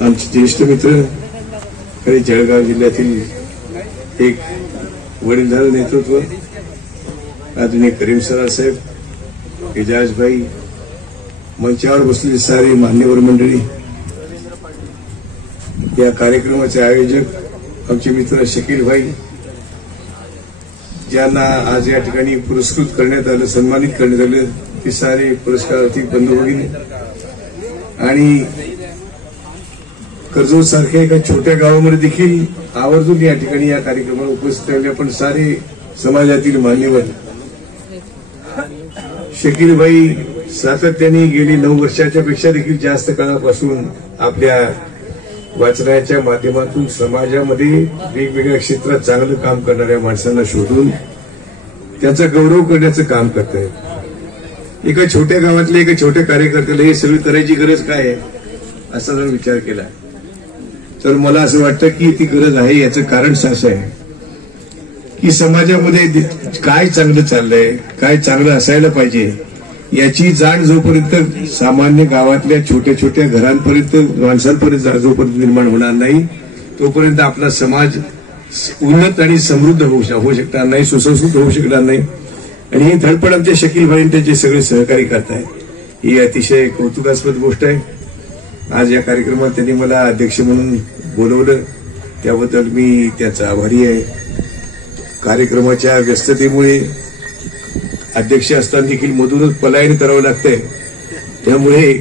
आमचे ज्येष्ठ मित्र आणि जळगाव जिल्ह्यातील एक वडीलधारक नेतृत्व आदरणीय करीम सराफ साहेब, एजाज भाई, मंचावर बसलेले सारे मान्यवर मंडळी, या कार्यक्रमाचे आयोजक आमचे मित्र शकील भाई, ज्यांना आज या ठिकाणी पुरस्कृत करण्यात आलं, सन्मानित करण्यात आलं, ते सारे पुरस्कारार्थी बंधू भगिनी आणि कर्जत सारख्या एका छोट्या गावामध्ये देखील आवर्जून या ठिकाणी या कार्यक्रमाला उपस्थित राहिले आपण सारे समाजातील मान्यवर. शकील भाई सातत्याने गेली 9 वर्षाच्या पेक्षा देखील जास्त काळापासून आपल्या वाचनाच्या माध्यमातून समाजामध्ये वेगवेगळ्या क्षेत्रात चांगलं काम करणाऱ्या माणसांना शोधून त्याचा गौरव करण्याचं काम करत आहेत. एका छोट्या गावातल्या एका छोट्या कार्यकर्त्याला हे सगळी करायची गरज काय आहे असा जर विचार केला तर मला असं वाटतं की ती गरज आहे. याचं कारण असं आहे की समाजामध्ये काय चांगलं चाललंय, काय चांगलं असायला पाहिजे याची जाण जोपर्यंत सामान्य गावातल्या छोट्या छोट्या घरांपर्यंत, माणसांपर्यंत जोपर्यंत निर्माण होणार नाही तोपर्यंत आपला समाज उन्नत आणि समृद्ध होऊ शकणार नाही, सुसंस्कृत होऊ शकणार नाही. आणि ही धडपड आमच्या शकील भाई त्यांचे सगळे सहकारी करतायत. ही अतिशय कौतुकास्पद गोष्ट आहे. आज या कार्यक्रमात त्यांनी मला अध्यक्ष म्हणून बोलवलं, त्याबद्दल मी त्याचा आभारी आहे. कार्यक्रमाच्या व्यस्ततेमुळे अध्यक्ष असताना देखील मधूनच पलायन करावं लागतंय, त्यामुळे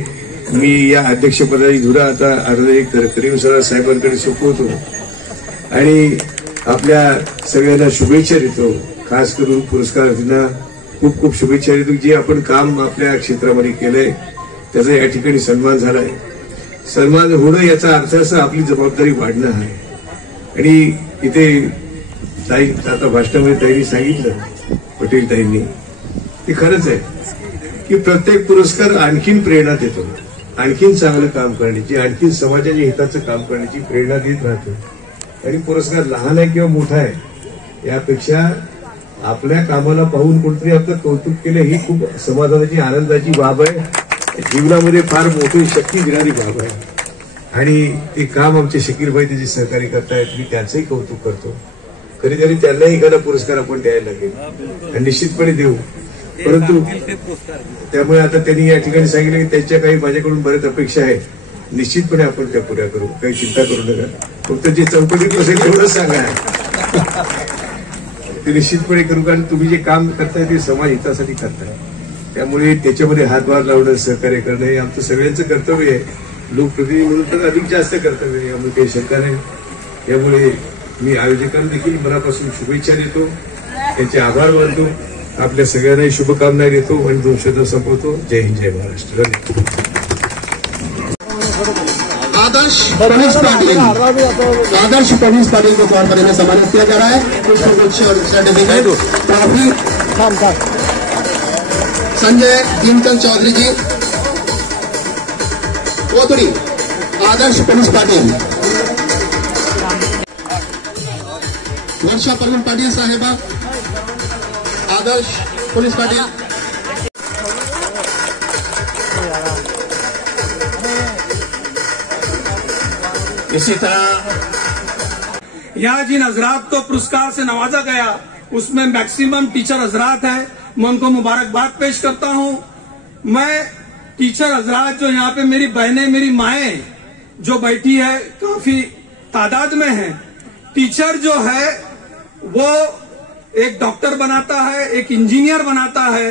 मी या अध्यक्षपदाची धुरा आता करीम सराफ साहेबांकडे सोपवतो आणि आपल्या सगळ्यांना शुभेच्छा देतो. खास करून पुरस्कारार्थींना खूप खूप शुभेच्छा देतो. जे आपण काम आपल्या क्षेत्रामध्ये केलंय त्याचा या ठिकाणी सन्मान झालाय. सन्मान होणं याचा अर्थ असा आपली जबाबदारी वाढणं आहे. आणि इथे ताई आता भाषणामध्ये ताईंनी सांगितलं, पटेल ताईंनी, ते खरंच आहे की प्रत्येक पुरस्कार आणखीन प्रेरणा देतो, आणखीन चांगलं काम करण्याची, आणखीन समाजाच्या हिताचं काम करण्याची प्रेरणा देत राहतो. आणि पुरस्कार लहान आहे किंवा मोठा आहे यापेक्षा आपल्या कामाला पाहून कोणतरी आपलं कौतुक केलं ही खूप समाधानाची, आनंदाची बाब आहे. जीवनामध्ये फार मोठी शक्ती देणारी बाब आहे. आणि ते काम आमचे शकीलभाई त्याचे सहकार्य करतायत, मी त्यांचंही कौतुक करतो. कधीतरी त्यांनाही एखादा पुरस्कार आपण द्यायला लागेल आणि निश्चितपणे देऊ. परंतु त्यामुळे आता त्यांनी या ठिकाणी सांगितलं की त्यांच्या काही माझ्याकडून बऱ्याच अपेक्षा आहेत, निश्चितपणे आपण त्या पुऱ्या करू, काही चिंता करू नका. फक्त जे चौकटीत असेल तेवढंच सांगा, ते निश्चितपणे करू. कारण तुम्ही जे काम करताय ते समाज हितासाठी करताय, त्यामुळे त्याच्यामध्ये हातभार लावणं, सहकार्य करणं हे आमचं सगळ्यांचं कर्तव्य आहे. लोकप्रतिनिधी म्हणून तर अधिक जास्त कर्तव्य आहे, यामुळे काही शंका नाही. त्यामुळे मी आयोजकांना देखील मनापासून शुभेच्छा देतो, त्यांचे आभार मानतो, आपल्या सगळ्यांनाही शुभकामना देतो आणि 2 शब्द संपवतो. जय हिंद, जय महाराष्ट्र. आदर्श प्रवीण पाटिल को तौर पर इन्हें सम्मानित किया जा रहा है. सर्टिफिकेट, ट्रॉफी संजय दीनचंद चौधरी जी, कोतुरी, आदर्श प्रवीण पाटिल, वर्षा प्रवीण पाटिल साहेबा, आदर्श पुलिस पाटिल. इसी तरह यहाँ जिन हजरात को पुरस्कार से नवाजा गया उसमें मैक्सिमम टीचर हजरात है, मैं उनको मुबारकबाद पेश करता हूँ. मैं टीचर हजरात जो यहाँ पे मेरी बहनें, मेरी माएं जो बैठी है काफी तादाद में है. टीचर जो है वो एक डॉक्टर बनाता है, एक इंजीनियर बनाता है,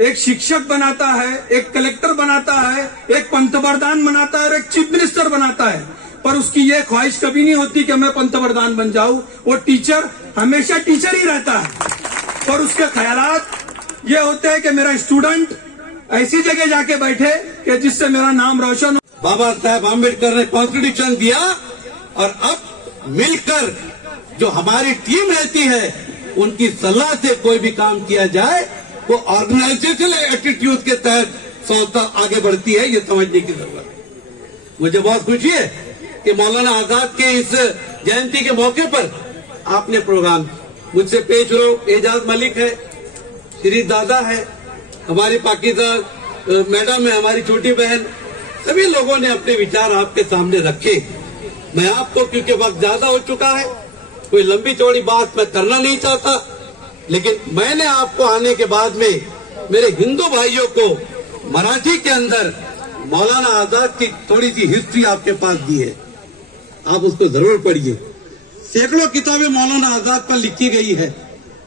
एक शिक्षक बनाता है, एक कलेक्टर बनाता है, एक पंतप्रधान बनाता है और एक चीफ मिनिस्टर बनाता है. पर उसकी ये ख्वाहिश कभी नहीं होती कि मैं पंतप्रधान बन जाऊं. वो टीचर हमेशा टीचर ही रहता है और उसके ख्यालात ये होते हैं कि मेरा स्टूडेंट ऐसी जगह जाके बैठे कि जिससे मेरा नाम रोशन हो. बाबा साहेब आम्बेडकर ने कॉन्स्टिट्यूशन दिया और अब मिलकर जो हमारी टीम रहती है उनकी सलाह से कोई भी काम किया जाए वो ऑर्गेनाइजेशनल एटीट्यूड के तहत संस्था आगे बढ़ती है, ये समझने की जरूरत है. मुझे बहुत खुशी है कि मौलाना आजाद के इस जयंती के मौके पर आपने प्रोग्राम, मुझसे पेश हो एजाज मलिक है, श्री दादा है, हमारी पाकिजा मैडम है, हमारी छोटी बहन सभी लोगों ने अपने विचार आपके सामने रखे। मैं आपको, क्योंकि वक्त ज्यादा हो चुका है, कोई लंबी चौड़ी बात मैं करना नहीं चाहता, लेकिन मैंने आपको आने के बाद में मेरे हिंदू भाइयों को मराठी के अंदर मौलाना आजाद की थोड़ी सी हिस्ट्री आपके पास दी है, आप उसको जरूर पढ़िए। सैकड़ों किताबें मौलाना आजाद पर लिखी गई है,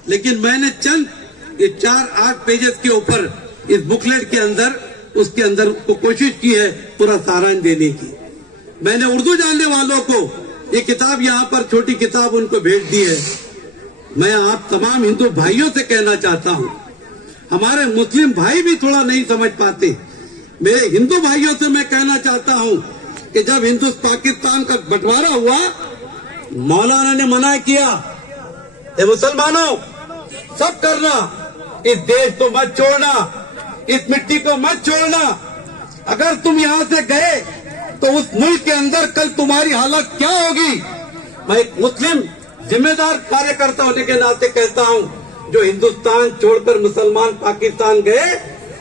लेकिन मैंने चंद ये 4-8 पेजेस के ऊपर इस बुकलेट के अंदर उसके अंदर को कोशिश की है पूरा सारांश देने की। मैंने उर्दू जानने वालों को ये किताब यहाँ पर छोटी किताब उनको भेज दी है। मैं आप तमाम हिंदू भाइयों से कहना चाहता हूँ, हमारे मुस्लिम भाई भी थोड़ा नहीं समझ पाते। मेरे हिंदू भाइयों से मैं कहना चाहता हूँ कि जब पाकिस्तान का बंटवारा हुआ, मौलाना ने मना किया, ए मुसलमानों सब करना, इस देश को मत छोड़ना, इस मिट्टी को मत छोड़ना। अगर तुम यहाँ से गए तो उस मुल्क के अंदर कल तुम्हारी हालत क्या होगी। मैं एक मुस्लिम जिम्मेदार कार्यकर्ता होने के नाते कहता हूँ, जो हिंदुस्तान छोड़कर मुसलमान पाकिस्तान गए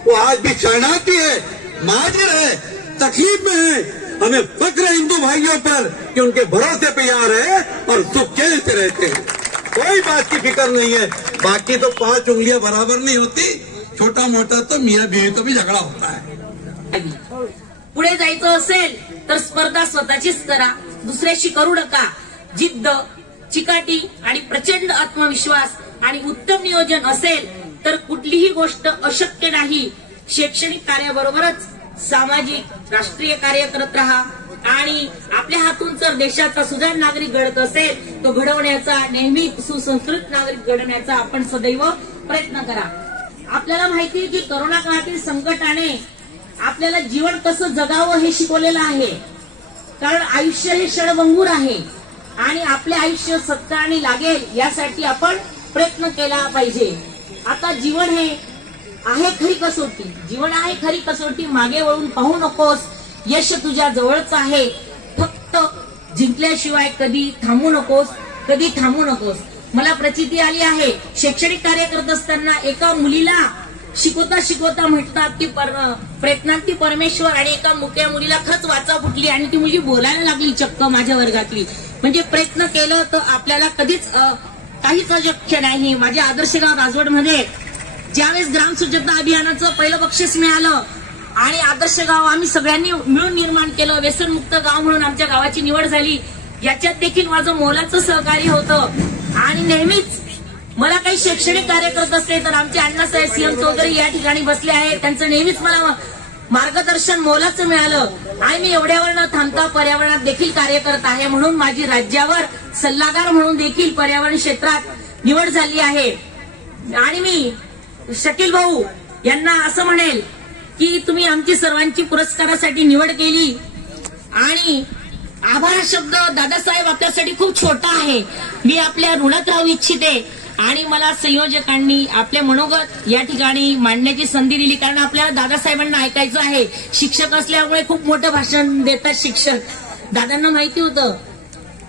वो आज भी शरणार्थी है, महाजिर है, तकलीफ में है। हमें फक्र है हिंदू भाइयों पर कि उनके भरोसे पे यहाँ रहे और सुख चैन से रहते हैं, कोई बात की फिक्र नहीं है। बाकी तो 5 उंगलियां बराबर नहीं होती, छोटा मोटा तो मियाँ बीवी तो भी झगडा होता है। पुढे जायचं असेल तर स्पर्धा स्वतःचीच करा, दुसऱ्याशी करू नका। जिद्द, चिकाटी आणि प्रचंड आत्मविश्वास आणि उत्तम नियोजन असेल तर कुठलीही गोष्ट अशक्य नाही। शैक्षणिक कार्याबरोबरच सामाजिक राष्ट्रीय कार्य करत राहा आणि आपल्या हातून जर देशाचा सुजाण नागरिक घडत असेल तो घडवण्याचा, नेहमी सुसंस्कृत नागरिक घडवण्याचा आपण सदैव प्रयत्न करा। आपल्याला माहिती आहे की कोरोना काळातील संकटाने आपल्याला जीवन कसं जगावं हे शिकवलेलं आहे, कारण आयुष्य हे क्षणभंगूर आहे आणि आपले आयुष्य सत्काराने लागेल यासाठी आपण प्रयत्न केला पाहिजे। आता जीवन हे आहे खरी कसोटी, जीवन आहे खरी कसोटी, मागे वळून पाहू नकोस, यश तुझ्या जवळच आहे, फक्त जिंकल्याशिवाय कधी थांबू नकोस, कधी थांबू नकोस। मला प्रचिती आली आहे, शैक्षणिक कार्य करत असताना एका मुलीला शिकवता शिकवता म्हणतात की प्रयत्नांती परमेश्वर, आणि एका मुक्या मुलीला खरंच वाचा फुटली आणि ती मुलगी बोलायला लागली चक्क माझ्या वर्गातली। म्हणजे प्रयत्न केलं तर आपल्याला कधीच काहीच अशक्य नाही। माझ्या आदर्श गाव राजवडमध्ये ज्यावेळेस ग्राम स्वच्छता अभियानाचं पहिलं बक्षीस मिळालं आणि आदर्श गाव आम्ही सगळ्यांनी मिळून निर्माण केलं, व्यसनमुक्त गाव म्हणून आमच्या गावाची निवड झाली, याच्यात देखील माझं मोलाचं सहकार्य होतं। आणि नेहमीच मला काही शैक्षणिक कार्य करत असले तर आमचे अण्णासाहेब सीएम चौधरी या ठिकाणी बसले आहेत, त्यांचं नेहमीच मला मार्गदर्शन मोलाचं मिळालं आणि मी एवढ्यावर न थांबता पर्यावरणात देखील कार्य करत आहे, म्हणून माझी राज्यावर सल्लागार म्हणून देखील पर्यावरण क्षेत्रात निवड झाली आहे। आणि मी शकील भाऊ यांना असं म्हणेल की तुम्ही आमची सर्वांची पुरस्कारासाठी निवड केली आणि आभार शब्द दादासाहेब आपल्यासाठी खूप छोटा आहे, मी आपल्या ऋणात राहू इच्छिते। आणि मला संयोजकांनी आपले मनोगत या ठिकाणी मांडण्याची संधी दिली, कारण आपल्याला दादासाहेबांना ऐकायचं आहे। शिक्षक असल्यामुळे खूप मोठं भाषण देतात शिक्षक, दादांना माहिती होतं,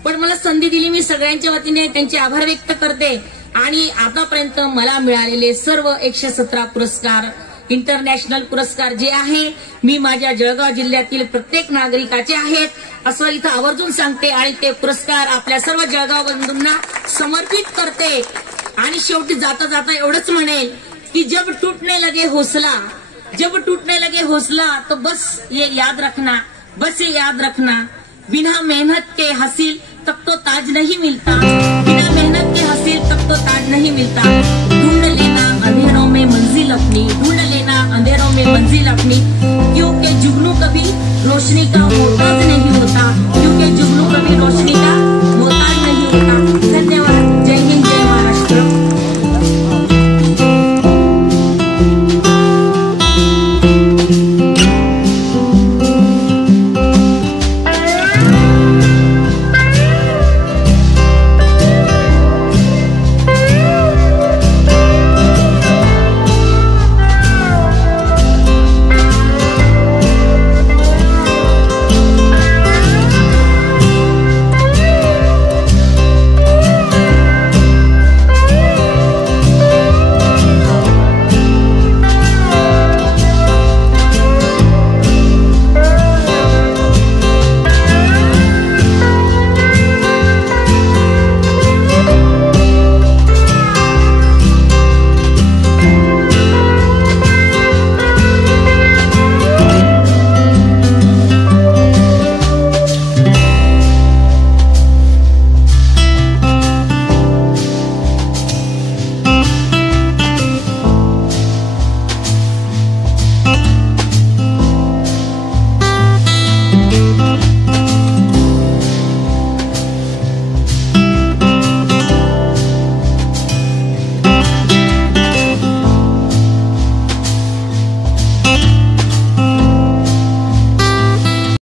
पण मला संधी दिली, मी सगळ्यांच्या वतीने त्यांचे आभार व्यक्त करते। आणि आतापर्यंत मला मिळालेले सर्व 117 पुरस्कार, इंटरनॅशनल पुरस्कार जे आहे, मी माझ्या जळगाव जिल्ह्यातील प्रत्येक नागरिकाचे आहेत असं इथं आवर्जून सांगते आणि ते पुरस्कार आपल्या सर्व जळगाव बंधूंना समर्पित करते। आणि शेवटी जाता जाता एवढंच म्हणेल कि जब टूटने लगे हौसला, जब टूटने लगे हौसला तो बस ये याद रखना, बस ये याद रखना, बिना मेहनत के हासिल तब तो ताज नहीं मिलता, बिना मेहनत के हासिल तब तो ताज नहीं मिलता। ढूंढ लेना अंधेरों में मंजिल अपनी, ढूंढ लेना अंधेरों में मंजिल अपनी, क्योंकि जुगनू कभी रोशनी का